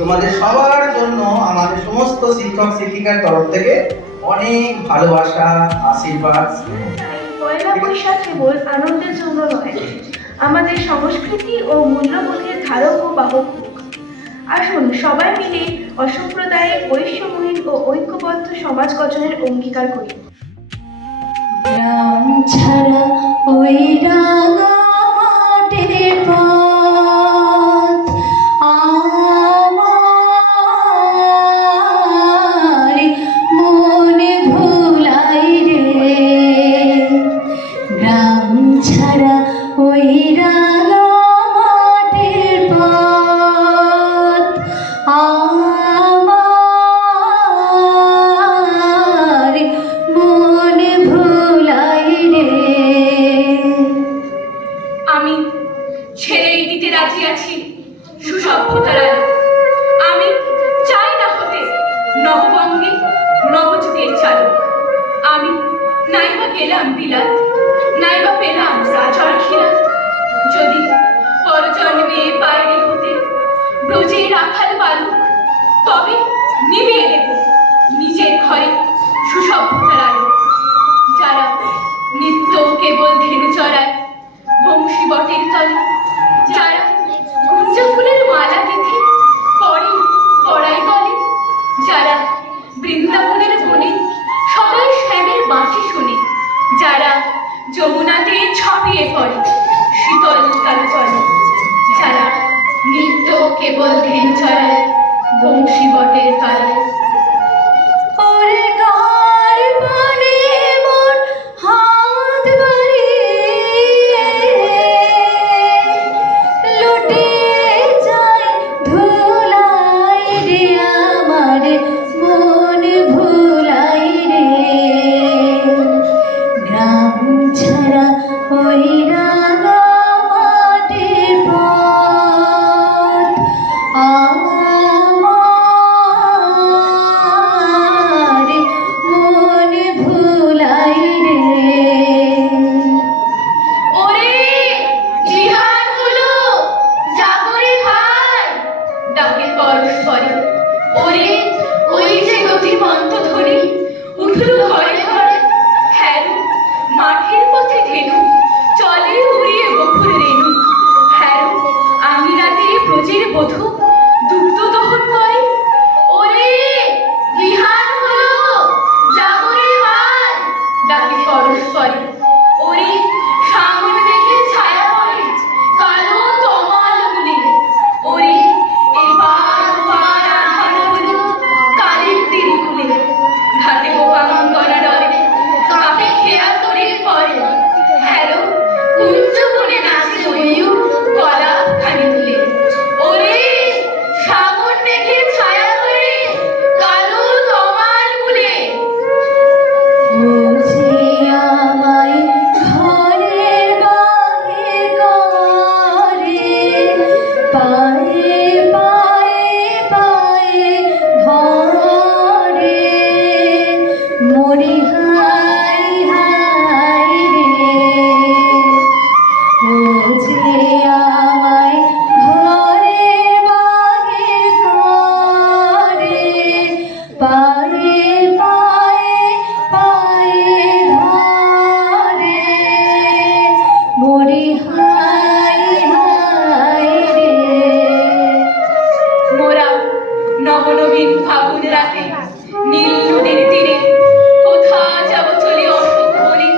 তোমাদের সবার জন্য আমাদের সমস্ত শিক্ষক শিক্ষিকার তরফ থেকে অনেক ভালোবাসা, আশীর্বাদ। পয়লা বৈশাখ কেবল আনন্দের জন্য নয়, আমাদের সংস্কৃতি ও মূল্যবোধের ধারক ও বাহক হোক। আসুন সবাই মিলে অসাম্প্রদায়িক, বৈষম্যহীন ও ঐক্যবদ্ধ সমাজ গঠনের অঙ্গীকার করি। গ্রাম ছাড়া ওই রাঙা মাটির পথ আমার মনে ভুলাই রে। গ্রাম ছাড়া ওই রাঙা মাটির পথ আমার মনে ভুলাই রে। আমি ছেড়েই দিতে রাজি আছি সুসভ্যতার আলো। আমি চাই না হতে নববঙ্গে নবযুগের চালক। আমি নাইবা গেলাম বিলাত, নাইবা পেলাম রাজার খিরাত। যদি পরজন্মে বাইরে হতে ব্রজে রাখাল বালক, তবে নিভিয়ে দেব নিজের ঘরে সুসভ্যতার আলো। যারা নিত্য কেবল ধেনু চড়ায় বংশী বটের তলে, যারা কুঞ্জ ফুলের মালা গেঁথে পরে পড়াই গলে, যারা বৃন্দাবনের বনে সদাই শ্যামের বাঁশি শুনে, যারা যমুনাতে ছাপিয়ে পড়ে শীতল কালো জলে, যারা নিত্য কেবল ধেনু চড়ায় বংশী বটের তলে। ওরে কার পানে মোর হাত বাড়িয়ে লুটে যায় ধুলাই রে। আমার মন ভুলাই রে। গ্রাম ছাড়া ওই রাঙা মাটির পথ আমার মন ভুলাই রে। ওরে বিহান হলো জাগরে ভাই, ডাকে পরস্পরে। ওরে ওই যে গতিমন্ত ধ্বনি উঠল ঘরে ঘরে। হ্যাঁ মাঠের পথে ধেনু চলে উড়িয়ে বকুল রেণু। হ্যাঁ আমি রাতে ব্রজের বধূ দুগ্ধ দহন করে। ওরে বিহান হলো জাগরে ভাই, ডাকে পরস্পরে। ওরে সামন দেখে ছায়া পড়ে কালো তমাল গুলি। ওরে এবার ওপার আধার হলো কালের তীর গুলি। ঘাটে গোপাঙ্গনা ডরে কাপে খেয়া করে পরে। হ্যালো কুঞ্জ বনে নাচে ময়ূর গলা খানি তুলে। ওরে সামন দেখে ছায়া পড়ে কালো তমাল গুলে। বুঝি আমায় ঘরের বাহির করে, পায়ে পায়ে পায়ে ধরে। মরি হাই হাই রে। বুঝি আমায় ঘরের বাহির করে, পায়ে পায়ে পায়ে ধরে। মরি হাই হাই রে। মোরা নবনবীন ফাগুন রাতে নীল নদীর তীরে কোথা যাব চলে অশোক বনে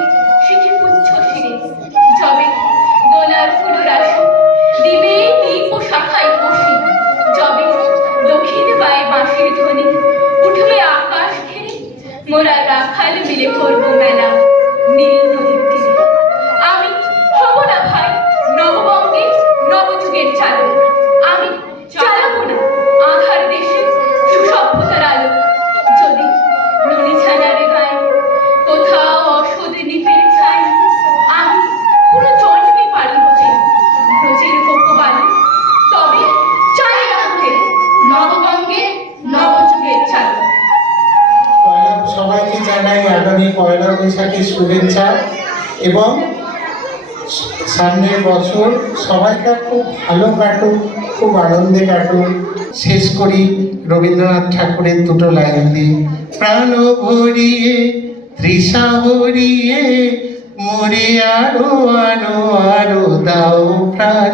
শিখে পুচ্ছ শিরে। যবে গোলার ফুল রাশি দিবে দীপ ও শাখায় বসি, যবে দক্ষিণ বায়ে বাঁশির ধ্বনি উঠবে আকাশ ঘেরে। মোরা রাখাল মিলে করবো মেলা নীল নদীর তীরে। আমি হব না ভাই নববঙ্গে নবযুগের চালক। আমি চালাবো না আধার দেশে সুসভ্যতার আলো। যদি ননি ছানার গায়ে কোথাও অসদ নিপের ছাই, আমি কোনো জন্মে পারিব যে ব্রজের কোপবালি। তবে চাই রাখতে নববঙ্গে নবযুগের চালক। সবাইকে জানাই আগামী পয়লা বৈশাখের শুভেচ্ছা এবং সামনের বছর সবাইকার খুব ভালো কাটুক, খুব আনন্দে কাটুক। শেষ করি রবীন্দ্রনাথ ঠাকুরের দুটো লাইন দিয়ে। প্রাণ ভরিয়ে তৃষা ভরিয়ে মোরে আরো আরো আরো দাও প্রাণ,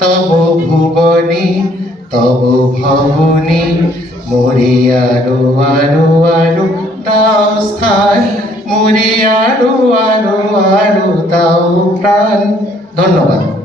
তব ভুবনে তব ভবনে মোরে আরো আরো আরো দাও স্থান, মোরে আরো আরো আরো দাও প্রাণ। ধন্যবাদ।